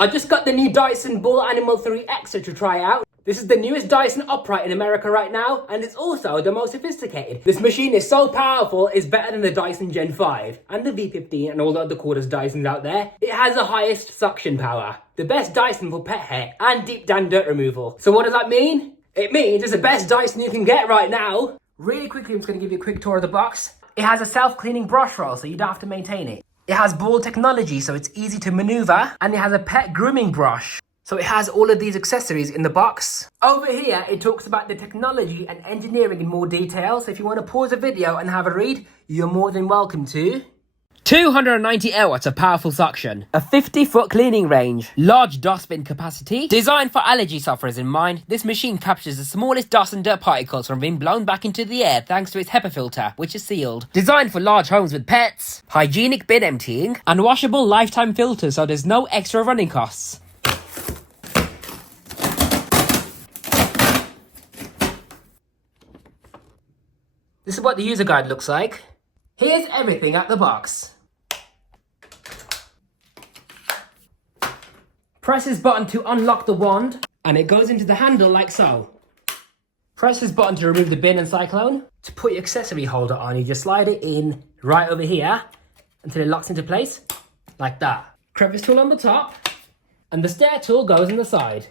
I just got the new Dyson Ball Animal 3 Extra to try out. This is the newest Dyson upright in America right now, and it's also the most sophisticated. This machine is so powerful, it's better than the Dyson Gen 5 and the V15 and all the other cordless Dysons out there. It has the highest suction power, the best Dyson for pet hair and deep down dirt removal. So what does that mean? It means it's the best Dyson you can get right now. Really quickly, I'm just going to give you a quick tour of the box. It has a self-cleaning brush roll, so you don't have to maintain it. It has ball technology, so it's easy to maneuver, and it has a pet grooming brush. So it has all of these accessories in the box. Over here, it talks about the technology and engineering in more detail. So if you want to pause the video and have a read, you're more than welcome to. 290 air watts of powerful suction, a 50-foot cleaning range, large dust bin capacity. Designed for allergy sufferers in mind, this machine captures the smallest dust and dirt particles from being blown back into the air thanks to its HEPA filter, which is sealed. Designed for large homes with pets, hygienic bin emptying, and washable lifetime filters, so there's no extra running costs. This is what the user guide looks like. Here's everything at the box. Press this button to unlock the wand, and it goes into the handle like so. Press this button to remove the bin and cyclone. To put your accessory holder on, you just slide it in right over here until it locks into place, like that. Crevice tool on the top, and the stair tool goes on the side.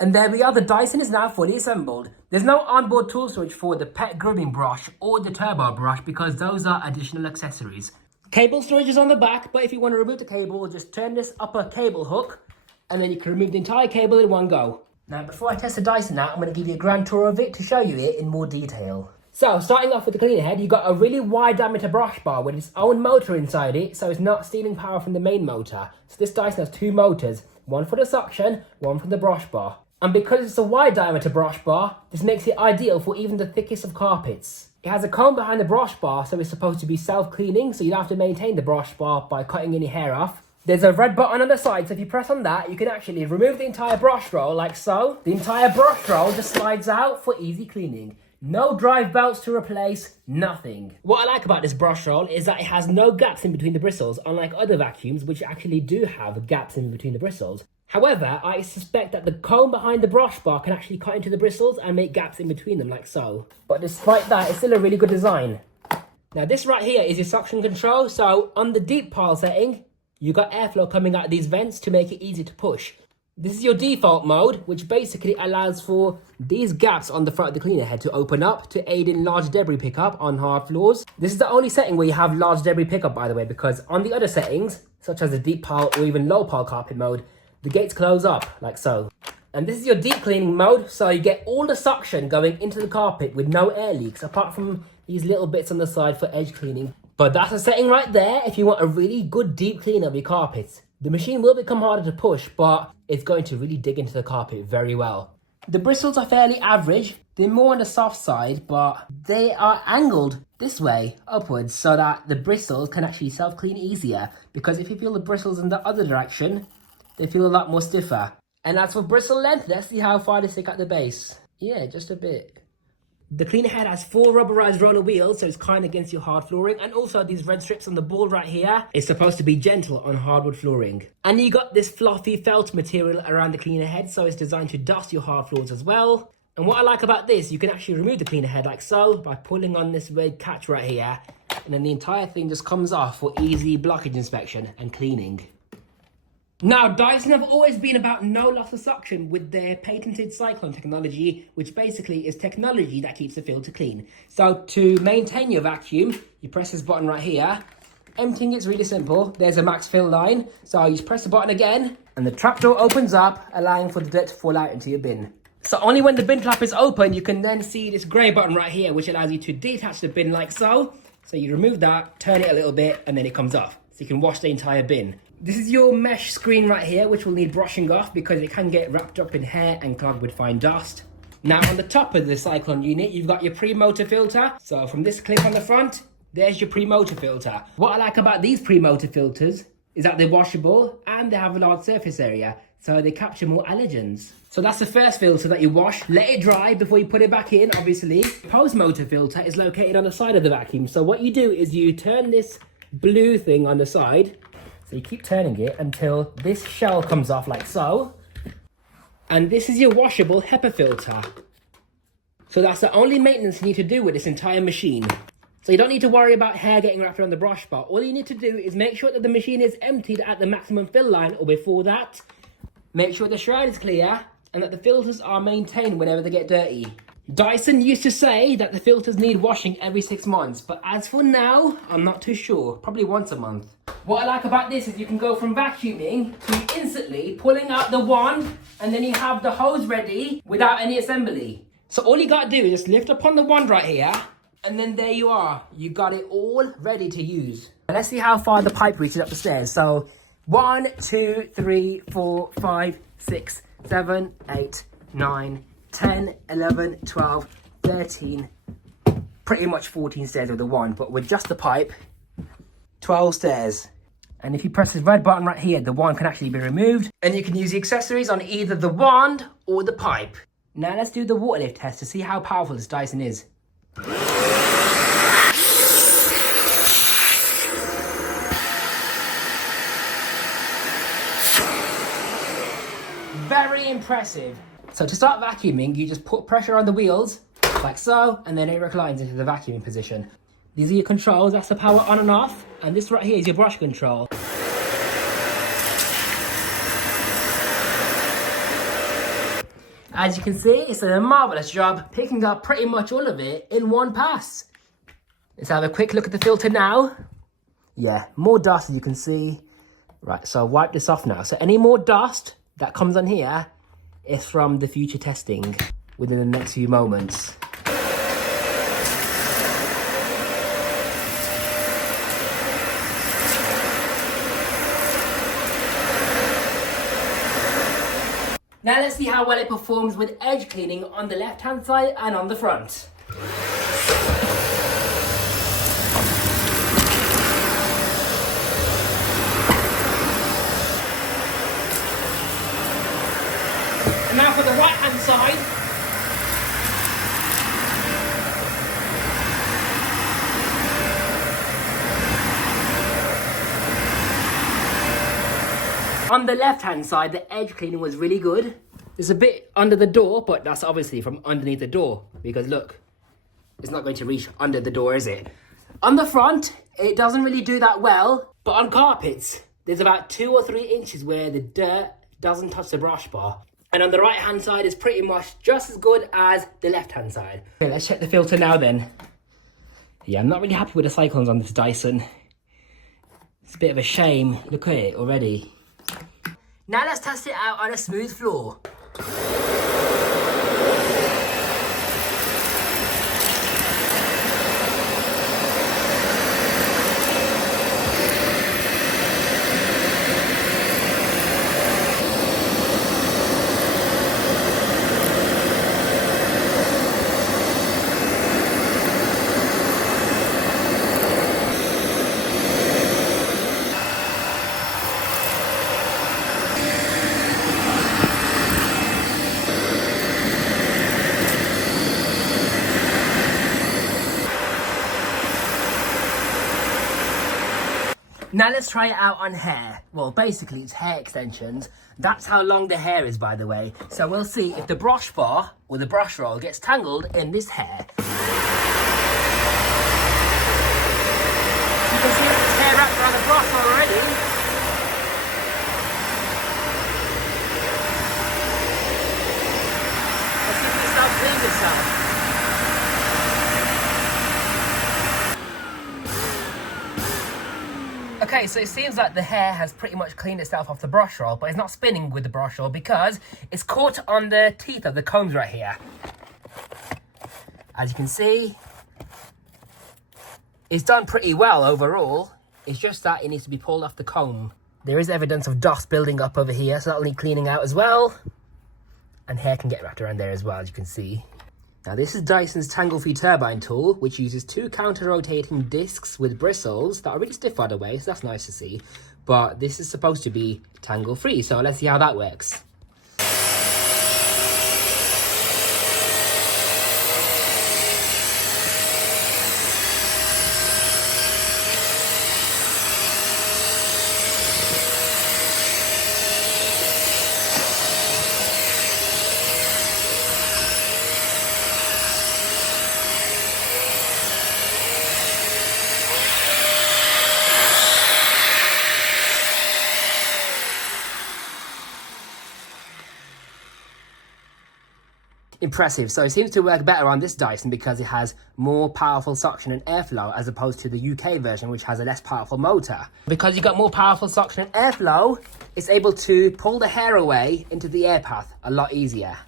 And there we are, the Dyson is now fully assembled. There's no onboard tool storage for the pet grooming brush or the turbo brush because those are additional accessories. Cable storage is on the back, but if you want to remove the cable, just turn this upper cable hook and then you can remove the entire cable in one go. Now, before I test the Dyson out, I'm going to give you a grand tour of it to show you it in more detail. So, starting off with the cleaner head, you've got a really wide diameter brush bar with its own motor inside it, so it's not stealing power from the main motor. So this Dyson has two motors, one for the suction, one for the brush bar. And because it's a wide diameter brush bar, this makes it ideal for even the thickest of carpets. It has a comb behind the brush bar, so it's supposed to be self-cleaning, so you don't have to maintain the brush bar by cutting any hair off. There's a red button on the side, so if you press on that, you can actually remove the entire brush roll like so. The entire brush roll just slides out for easy cleaning. No drive belts to replace, nothing. What I like about this brush roll is that it has no gaps in between the bristles, unlike other vacuums which actually do have gaps in between the bristles. However, I suspect that the comb behind the brush bar can actually cut into the bristles and make gaps in between them like so. But despite that, it's still a really good design. Now this right here is your suction control, so on the deep pile setting, you got airflow coming out of these vents to make it easy to push. This is your default mode, which basically allows for these gaps on the front of the cleaner head to open up to aid in large debris pickup on hard floors. This is the only setting where you have large debris pickup, by the way, because on the other settings, such as the deep pile or even low pile carpet mode, the gates close up, like so. And this is your deep cleaning mode, so you get all the suction going into the carpet with no air leaks, apart from these little bits on the side for edge cleaning. But that's a setting right there if you want a really good deep clean of your carpets. The machine will become harder to push, but it's going to really dig into the carpet very well. The bristles are fairly average. They're more on the soft side, but they are angled this way, upwards, so that the bristles can actually self-clean easier. Because if you feel the bristles in the other direction, they feel a lot more stiffer. And as for bristle length, let's see how far they stick at the base. Yeah, just a bit. The cleaner head has 4 rubberized roller wheels, so it's kind against your hard flooring. And also these red strips on the ball right here is supposed to be gentle on hardwood flooring. And you got this fluffy felt material around the cleaner head, so it's designed to dust your hard floors as well. And what I like about this, you can actually remove the cleaner head like so by pulling on this red catch right here. And then the entire thing just comes off for easy blockage inspection and cleaning. Now, Dyson have always been about no loss of suction with their patented cyclone technology, which basically is technology that keeps the filter clean. So to maintain your vacuum, you press this button right here. Emptying it's really simple. There's a max fill line. So you just press the button again and the trapdoor opens up, allowing for the dirt to fall out into your bin. So only when the bin flap is open, you can then see this grey button right here, which allows you to detach the bin like so. So you remove that, turn it a little bit, and then it comes off. So you can wash the entire bin. This is your mesh screen right here, which will need brushing off because it can get wrapped up in hair and clogged with fine dust. Now on the top of the Cyclone unit, you've got your pre-motor filter. So from this clip on the front, there's your pre-motor filter. What I like about these pre-motor filters is that they're washable and they have a large surface area, so they capture more allergens. So that's the first filter that you wash. Let it dry before you put it back in, obviously. Post-motor filter is located on the side of the vacuum. So what you do is you turn this blue thing on the side. So you keep turning it until this shell comes off like so. And this is your washable HEPA filter. So that's the only maintenance you need to do with this entire machine. So you don't need to worry about hair getting wrapped around the brush bar. All you need to do is make sure that the machine is emptied at the maximum fill line or before that. Make sure the shroud is clear and that the filters are maintained whenever they get dirty. Dyson used to say that the filters need washing every 6 months, but as for now, I'm not too sure. Probably once a month. What I like about this is you can go from vacuuming to instantly pulling out the wand, and then you have the hose ready without any assembly. So all you gotta do is just lift up on the wand right here, and then there you are. You got it all ready to use. And let's see how far the pipe reaches up the stairs. So 1, 2, 3, 4, 5, 6, 7, 8, 9, 10, 11, 12, 13, pretty much 14 stairs with the wand, but with just the pipe, 12 stairs. And if you press this red button right here, the wand can actually be removed, and you can use the accessories on either the wand or the pipe. Now let's do the water lift test to see how powerful this Dyson is. Very impressive. So to start vacuuming, you just put pressure on the wheels, like so, and then it reclines into the vacuuming position. These are your controls, that's the power on and off, and this right here is your brush control. As you can see, it's done a marvellous job picking up pretty much all of it in one pass. Let's have a quick look at the filter now. Yeah, more dust as you can see. Right, so wipe this off now. So any more dust that comes on here is from the future testing within the next few moments. Now let's see how well it performs with edge cleaning on the left hand side and on the front. And now for the right hand side. On the left hand side, the edge cleaning was really good. There's a bit under the door, but that's obviously from underneath the door, because look, it's not going to reach under the door, is it? On the front, it doesn't really do that well, but on carpets, there's about 2 or 3 inches where the dirt doesn't touch the brush bar. And on the right hand side is pretty much just as good as the left hand side. Okay, let's check the filter now then. Yeah, I'm not really happy with the cyclones on this Dyson. It's a bit of a shame. Look at it already. Now let's test it out on a smooth floor. Now let's try it out on hair. Well, basically it's hair extensions. That's how long the hair is, by the way. So we'll see if the brush bar or the brush roll gets tangled in this hair. You can see it's hair wrapped around the brush roll already. Let's see if it starts cleaning itself. Okay, so it seems like the hair has pretty much cleaned itself off the brush roll, but it's not spinning with the brush roll because it's caught on the teeth of the combs right here. As you can see, it's done pretty well overall. It's just that it needs to be pulled off the comb. There is evidence of dust building up over here, so that'll need cleaning out as well. And hair can get wrapped around there as well, as you can see. Now this is Dyson's tangle-free turbine tool, which uses 2 counter-rotating discs with bristles that are really stiff, by the way, so that's nice to see. But this is supposed to be tangle-free, so let's see how that works. impressive. So it seems to work better on this Dyson because it has more powerful suction and airflow as opposed to the UK version, which has a less powerful motor. Because you've got more powerful suction and airflow, it's able to pull the hair away into the air path a lot easier.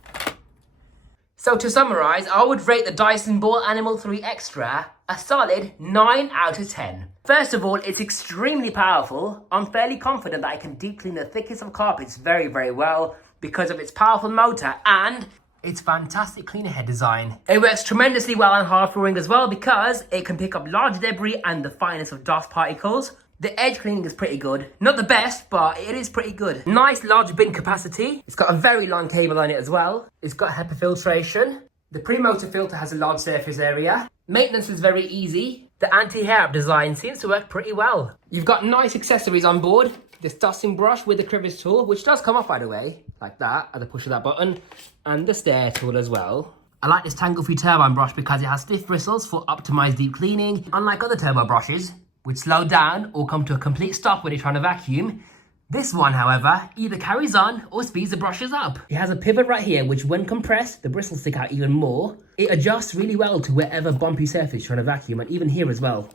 So to summarize, I would rate the Dyson Ball Animal 3 Extra a solid 9 out of 10. First of all, it's extremely powerful. I'm fairly confident that I can deep clean the thickest of carpets very, very well because of its powerful motor and its fantastic cleaner head design. It works tremendously well on hard flooring as well because it can pick up large debris and the finest of dust particles. The edge cleaning is pretty good. Not the best, but it is pretty good. Nice large bin capacity. It's got a very long cable on it as well. It's got HEPA filtration. The pre-motor filter has a large surface area. Maintenance is very easy. The anti-hair up design seems to work pretty well. You've got nice accessories on board. This dusting brush with the crevice tool, which does come off by the way, like that, at the push of that button. And the stair tool as well. I like this tangle-free turbine brush because it has stiff bristles for optimized deep cleaning. Unlike other turbo brushes, which slow down or come to a complete stop when you're trying to vacuum, this one, however, either carries on or speeds the brushes up. It has a pivot right here, which when compressed, the bristles stick out even more. It adjusts really well to wherever bumpy surface you're trying to vacuum, and even here as well.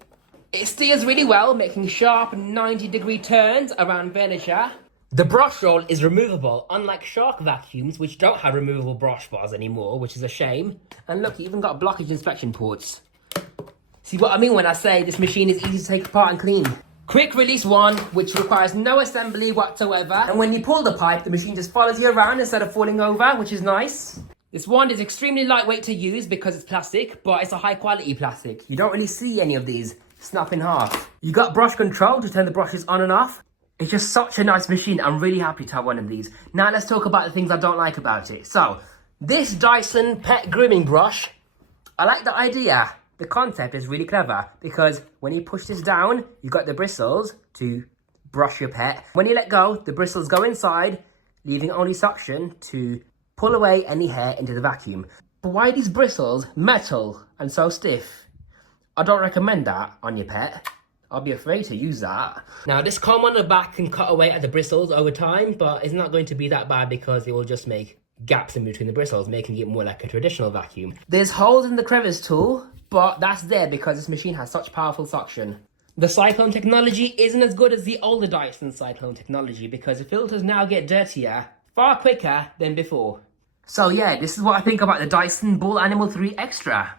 It steers really well, making sharp 90-degree turns around furniture. The brush roll is removable, unlike Shark vacuums, which don't have removable brush bars anymore, which is a shame. And look, you even got blockage inspection ports. See what I mean when I say this machine is easy to take apart and clean. Quick release wand, which requires no assembly whatsoever. And when you pull the pipe, the machine just follows you around instead of falling over, which is nice. This wand is extremely lightweight to use because it's plastic, but it's a high quality plastic. You don't really see any of these snap in half. You got brush control to turn the brushes on and off. It's just such a nice machine. I'm really happy to have one of these. Now let's talk about the things I don't like about it. So, this Dyson pet grooming brush, I like the idea. The concept is really clever because when you push this down, you've got the bristles to brush your pet. When you let go, the bristles go inside, leaving only suction to pull away any hair into the vacuum. But why are these bristles metal and so stiff? I don't recommend that on your pet. I'll be afraid to use that. Now, this comb on the back can cut away at the bristles over time, but it's not going to be that bad because it will just make gaps in between the bristles, making it more like a traditional vacuum. There's holes in the crevice tool, but that's there because this machine has such powerful suction. The Cyclone technology isn't as good as the older Dyson Cyclone technology because the filters now get dirtier far quicker than before. So yeah, this is what I think about the Dyson Ball Animal 3 Extra.